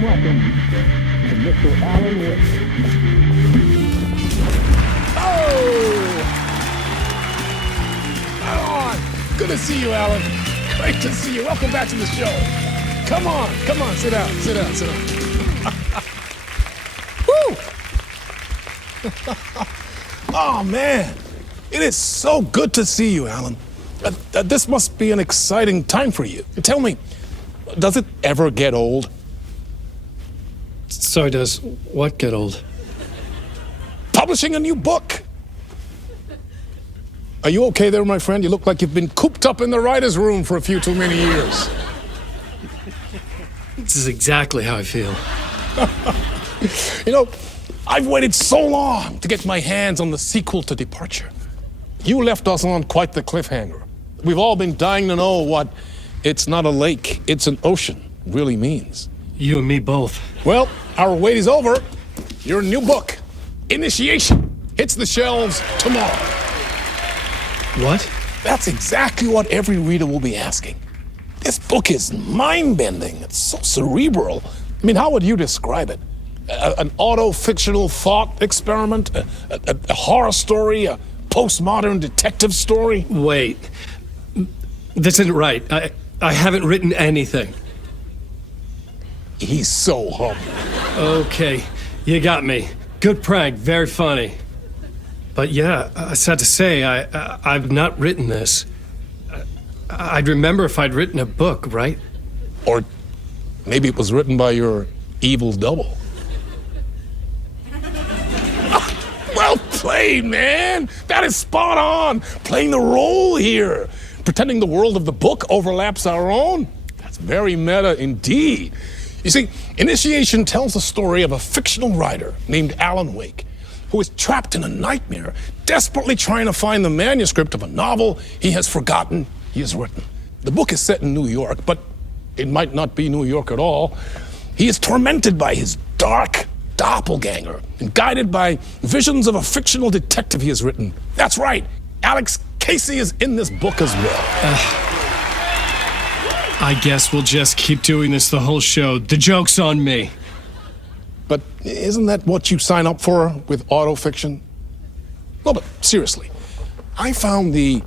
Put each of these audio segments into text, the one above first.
warm welcome to Mr. Alan Wake. Oh! Alan! Good to see you, Alan. Great to see you. Welcome back to the show. Come on, sit down. Woo! Oh, man. It is so good to see you, Alan. This must be an exciting time for you. Tell me, does it ever get old? So does what get old? Publishing a new book. Are you okay there, my friend? You look like you've been cooped up in the writer's room for a few too many years. This is exactly how I feel. You know, I've waited so long to get my hands on the sequel to Departure. You left us on quite the cliffhanger. We've all been dying to know what "it's not a lake, it's an ocean" really means. You and me both. Well, our wait is over. Your new book, Initiation, hits the shelves tomorrow. What? That's exactly what every reader will be asking. This book is mind-bending. It's so cerebral. I mean, how would you describe it? An auto-fictional thought experiment? A horror story? A postmodern detective story? Wait. This isn't right. I haven't written anything. He's so humble. Okay, you got me. Good prank, very funny. But yeah, sad to say, I've not written this. I'd remember if I'd written a book, right? Or maybe it was written by your evil double. Well played, man. That is spot on. Playing the role here. Pretending the world of the book overlaps our own. That's very meta indeed. You see, Initiation tells the story of a fictional writer named Alan Wake, who is trapped in a nightmare, desperately trying to find the manuscript of a novel he has forgotten he has written. The book is set in New York, but it might not be New York at all. He is tormented by his dark doppelganger and guided by visions of a fictional detective he has written. That's right, Alex Casey is in this book as well. I guess we'll just keep doing this the whole show. The joke's on me. But isn't that what you sign up for with autofiction? No, but seriously, I found the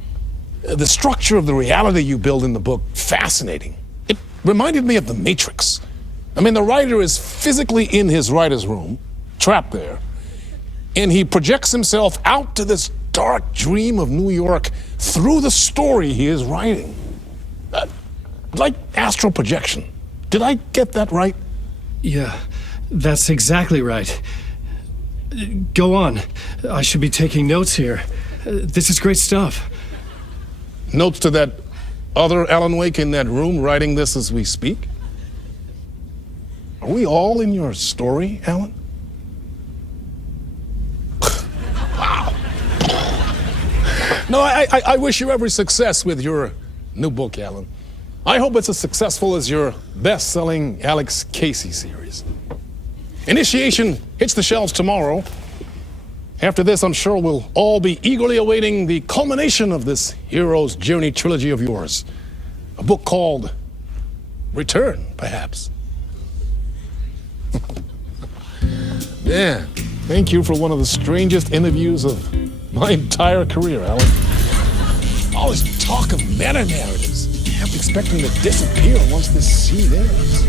structure of the reality you build in the book fascinating. It reminded me of The Matrix. I mean, the writer is physically in his writer's room, trapped there, and he projects himself out to this dark dream of New York through the story he is writing. Like astral projection. Did I get that right? Yeah, that's exactly right. Go on. I should be taking notes here. This is great stuff. Notes to that other Alan Wake in that room writing this as we speak? Are we all in your story, Alan? Wow. No, I wish you every success with your new book, Alan. I hope it's as successful as your best-selling Alex Casey series. Initiation hits the shelves tomorrow. After this, I'm sure we'll all be eagerly awaiting the culmination of this hero's journey trilogy of yours. A book called Return, perhaps. Man, thank you for one of the strangest interviews of my entire career, Alan. All this talk of meta-narratives. I kept expecting to disappear once this scene ends.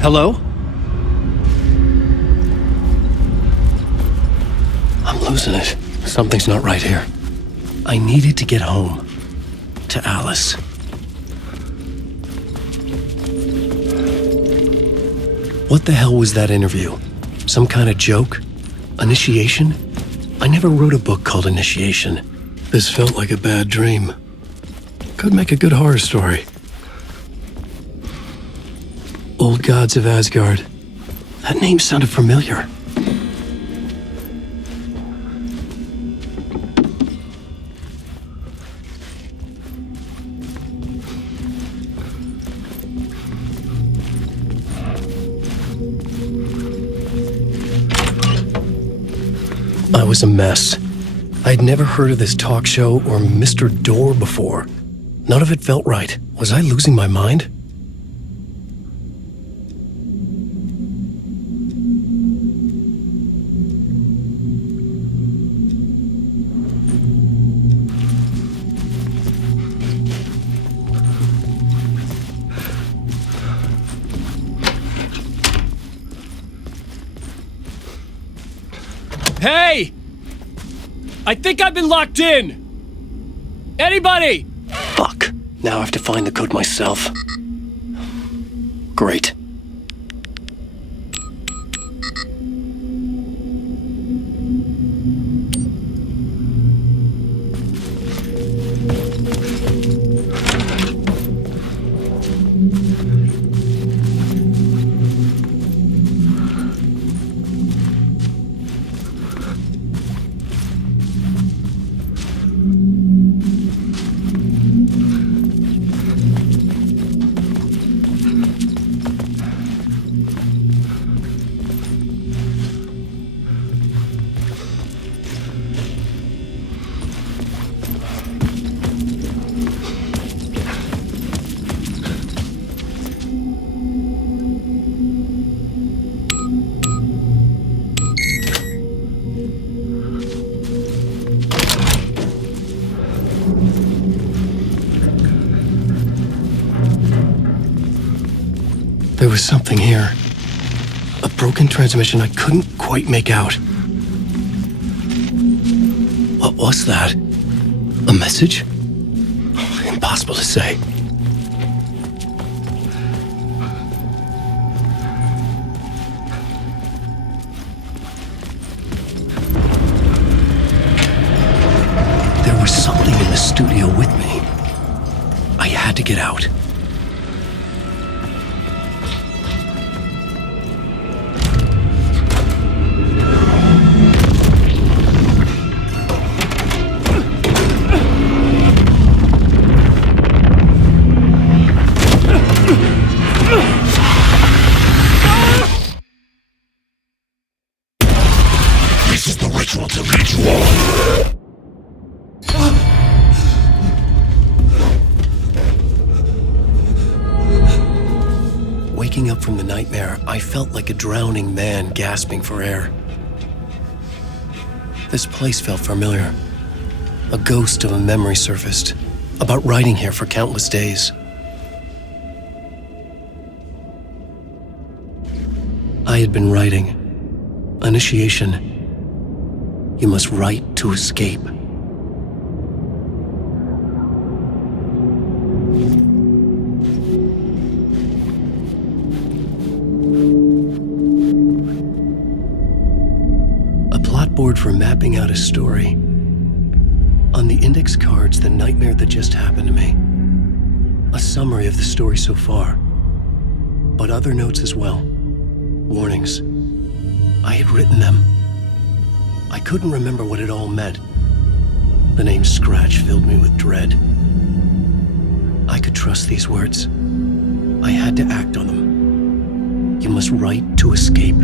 Hello? I'm losing it. Something's not right here. I needed to get home. To Alice. What the hell was that interview? Some kind of joke? Initiation? I never wrote a book called Initiation. This felt like a bad dream. Could make a good horror story. Old Gods of Asgard. That name sounded familiar. I was a mess. I'd never heard of this talk show or Mr. Door before. None of it felt right. Was I losing my mind? Hey! I think I've been locked in! Anybody? Fuck. Now I have to find the code myself. Great. There was something here. A broken transmission I couldn't quite make out. What was that? A message? Impossible to say. There was something in the studio with me. I had to get out. This is the ritual to lead you on. Waking up from the nightmare, I felt like a drowning man gasping for air. This place felt familiar. A ghost of a memory surfaced, about writing here for countless days. I had been writing. Initiation. You must write to escape. A plot board for mapping out a story. On the index cards, the nightmare that just happened to me. A summary of the story so far. But other notes as well. Warnings. I had written them. I couldn't remember what it all meant. The name Scratch filled me with dread. I could trust these words. I had to act on them. You must write to escape.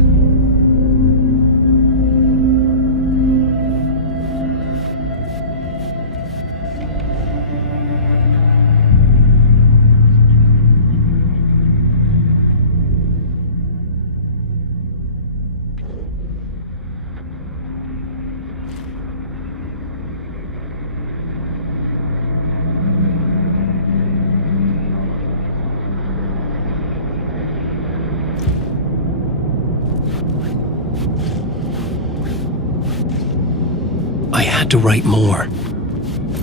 I had to write more.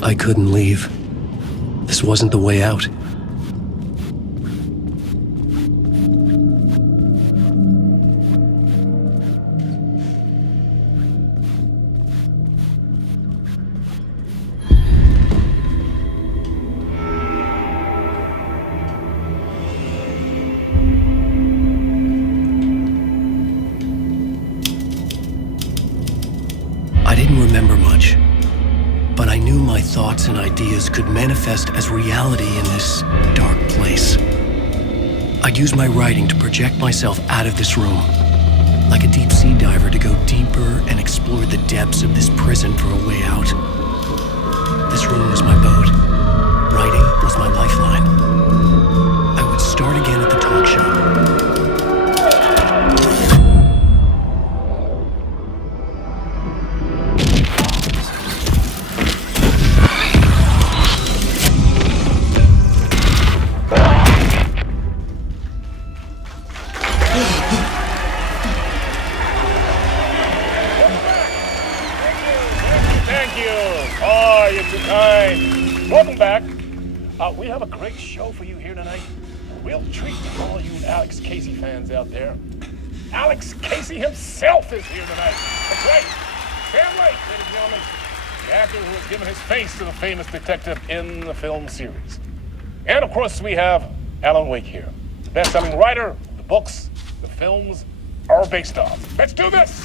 I couldn't leave. This wasn't the way out. I didn't remember much, but I knew my thoughts and ideas could manifest as reality in this dark place. I'd use my writing to project myself out of this room. like a deep sea diver to go deeper and explore the depths of this prison for a way out. This room was my boat. Writing was my lifeline. I would start again at the talk shop. Thank you. Oh, you're too kind. Welcome back. We have a great show for you here tonight. A real treat for all you Alex Casey fans out there. Alex Casey himself is here tonight. That's right. Sam Lake, ladies and gentlemen. The actor who has given his face to the famous detective in the film series. And of course, we have Alan Wake here. The best-selling writer, the books, the films are based on. Let's do this!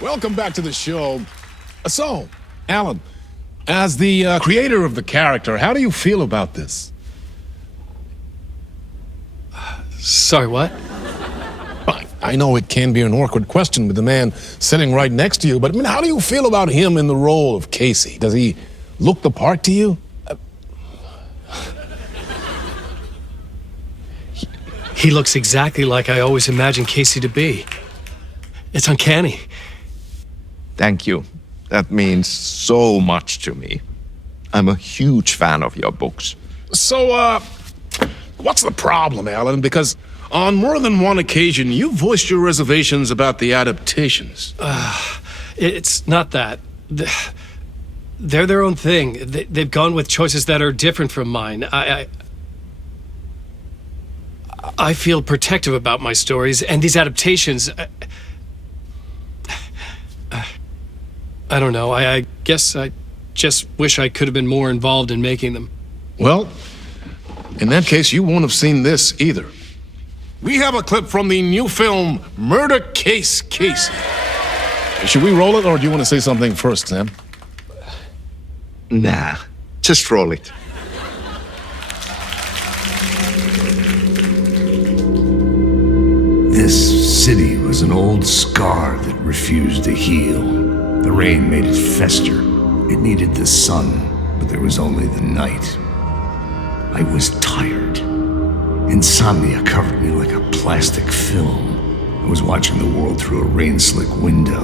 Welcome back to the show. So, Alan, as the creator of the character, how do you feel about this? Sorry, what? I know it can be an awkward question with the man sitting right next to you, but I mean, how do you feel about him in the role of Casey? Does he look the part to you? He looks exactly like I always imagined Casey to be. It's uncanny. Thank you. That means so much to me. I'm a huge fan of your books. So, what's the problem, Alan? Because on more than one occasion, you voiced your reservations about the adaptations. It's not that. They're their own thing. They've gone with choices that are different from mine. I feel protective about my stories, and these adaptations... I don't know. I guess I just wish I could have been more involved in making them. Well, in that case, you won't have seen this either. We have a clip from the new film, Murder Case Casey. Should we roll it, or do you want to say something first, Sam? Nah, just roll it. This city was an old scar that refused to heal. The rain made it fester. It needed the sun, but there was only the night. I was tired. Insomnia covered me like a plastic film. I was watching the world through a rain-slick window,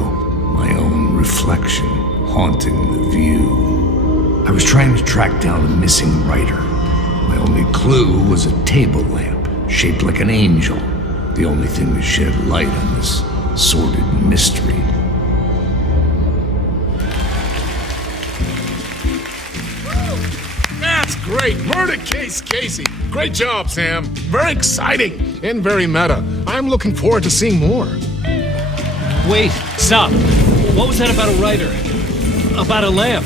my own reflection haunting the view. I was trying to track down a missing writer. My only clue was a table lamp, shaped like an angel, the only thing to shed light on this sordid mystery. That's great. Murder Case Casey. Great job, Sam. Very exciting and very meta. I'm looking forward to seeing more. Wait, stop. What was that about a writer? About a lamp?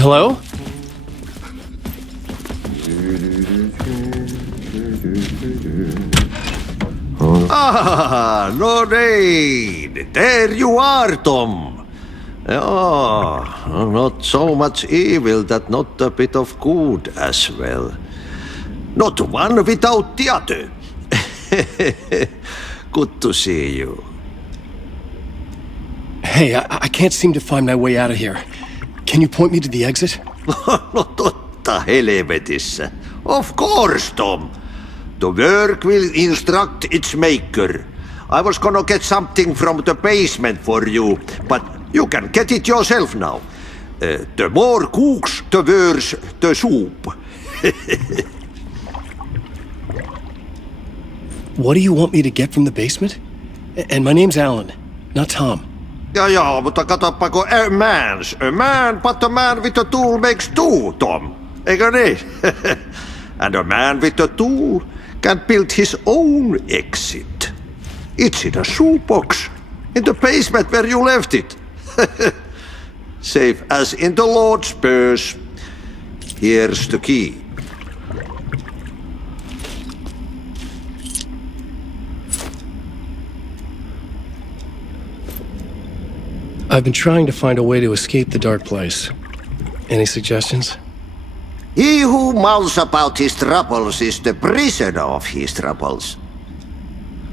Hello? Ah, Lorraine! There you are, Tom. Oh, not so much evil that not a bit of good as well. Not one without the other. Good to see you. Hey, I can't seem to find my way out of here. Can you point me to the exit? No totta helvetissä. Of course, Tom. The work will instruct its maker. I was gonna get something from the basement for you, but you can get it yourself now. The more cooks, the worse the soup. What do you want me to get from the basement? And my name's Alan, not Tom. Ja, mutta katoppa, a man, but a man with a tool makes two, Tom. Eikö niin? And a man with a tool can build his own exit. It's in a shoebox, in the basement where you left it. Safe as in the Lord's purse. Here's the key. I've been trying to find a way to escape the dark place. Any suggestions? He who mouths about his troubles is the prisoner of his troubles.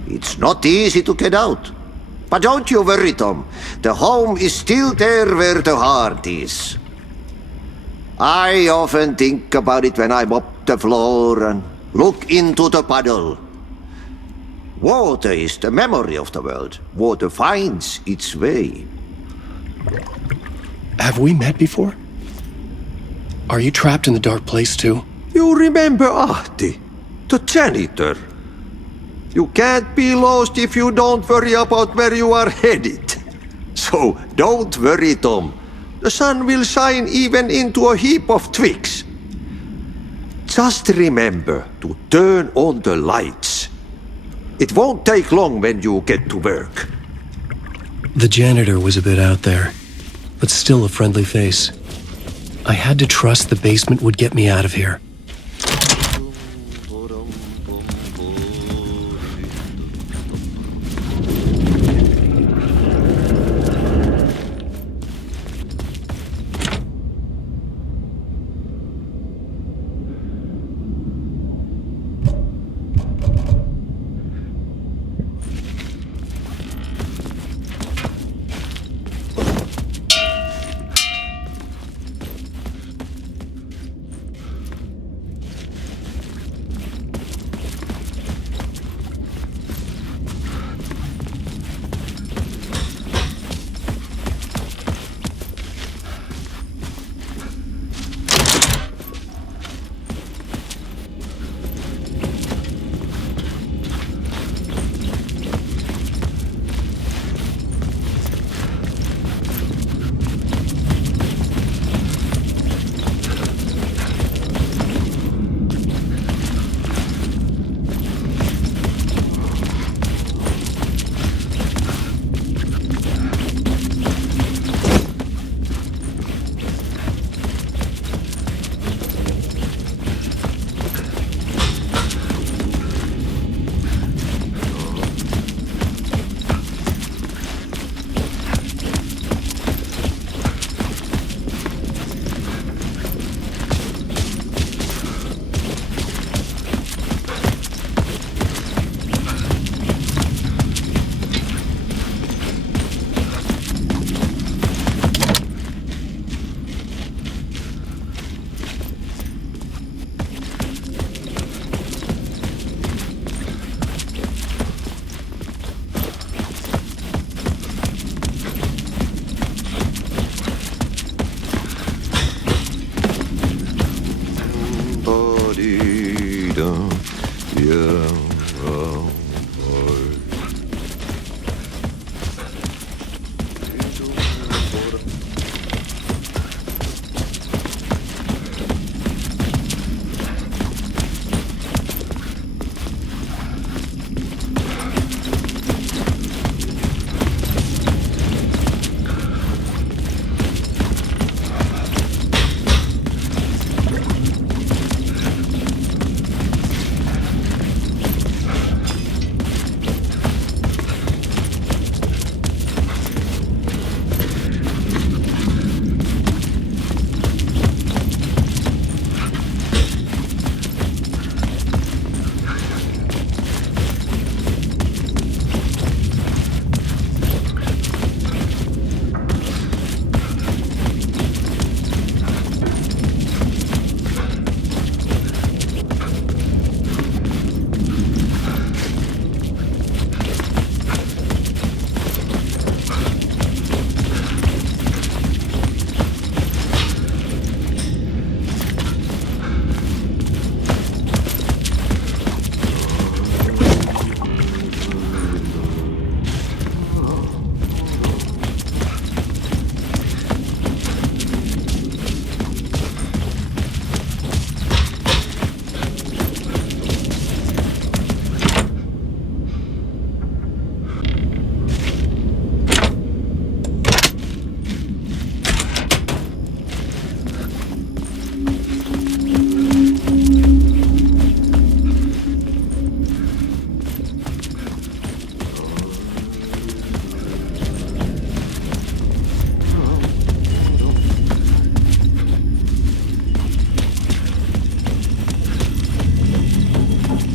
It's not easy to get out. But don't you worry, Tom. The home is still there where the heart is. I often think about it when I mop the floor and look into the puddle. Water is the memory of the world. Water finds its way. Have we met before? Are you trapped in the dark place too? You remember Ahti, the janitor. You can't be lost if you don't worry about where you are headed. So don't worry, Tom. The sun will shine even into a heap of twigs. Just remember to turn on the lights. It won't take long when you get to work. The janitor was a bit out there, but still a friendly face. I had to trust the basement would get me out of here.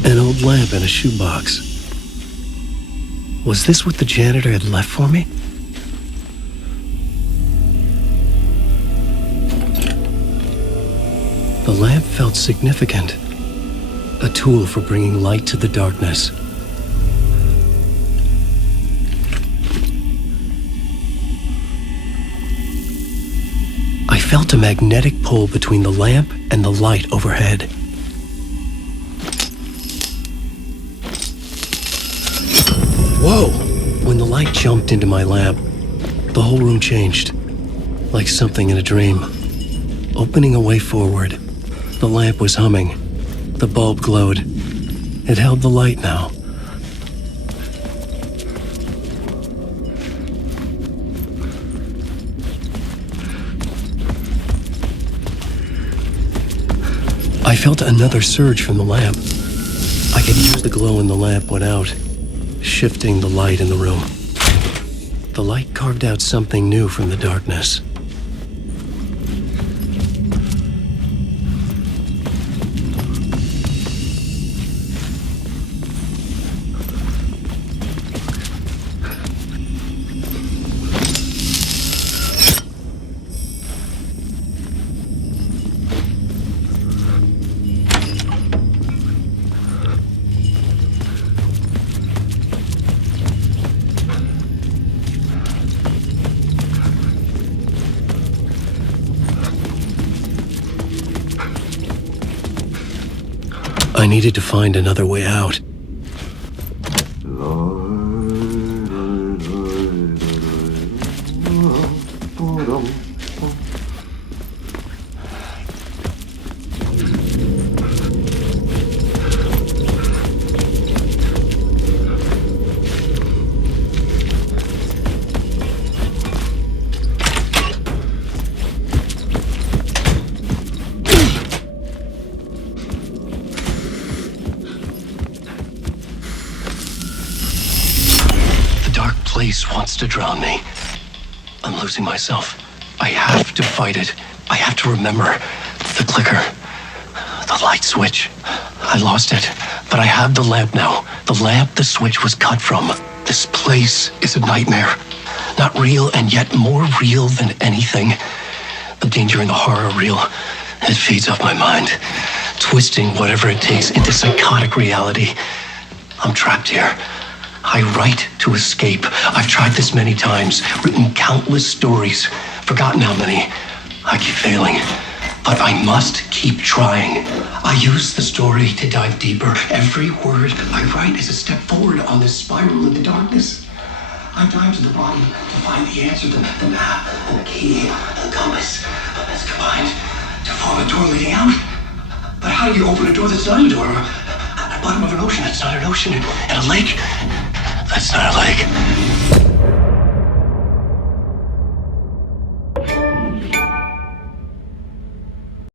An old lamp in a shoebox. Was this what the janitor had left for me? The lamp felt significant. A tool for bringing light to the darkness. I felt a magnetic pull between the lamp and the light overhead. Whoa! When the light jumped into my lamp, the whole room changed, like something in a dream. Opening a way forward, the lamp was humming. The bulb glowed. It held the light now. I felt another surge from the lamp. I could use the glow in the lamp went out, shifting the light in the room. The light carved out something new from the darkness. I needed to find another way out. Place wants to drown me. I'm losing myself. I have to fight it. I have to remember. The clicker. The light switch. I lost it. But I have the lamp now. The lamp the switch was cut from. This place is a nightmare. Not real and yet more real than anything. The danger and the horror are real. It feeds off my mind. Twisting whatever it takes into psychotic reality. I'm trapped here. I write to escape. I've tried this many times, written countless stories, forgotten how many. I keep failing. But I must keep trying. I use the story to dive deeper. Every word I write is a step forward on this spiral in the darkness. I dive to the bottom to find the answer, the map, and the key, the compass. That's combined to form a door leading out. But how do you open a door that's not a door? At the bottom of an ocean that's not an ocean, and a lake that's not a lake.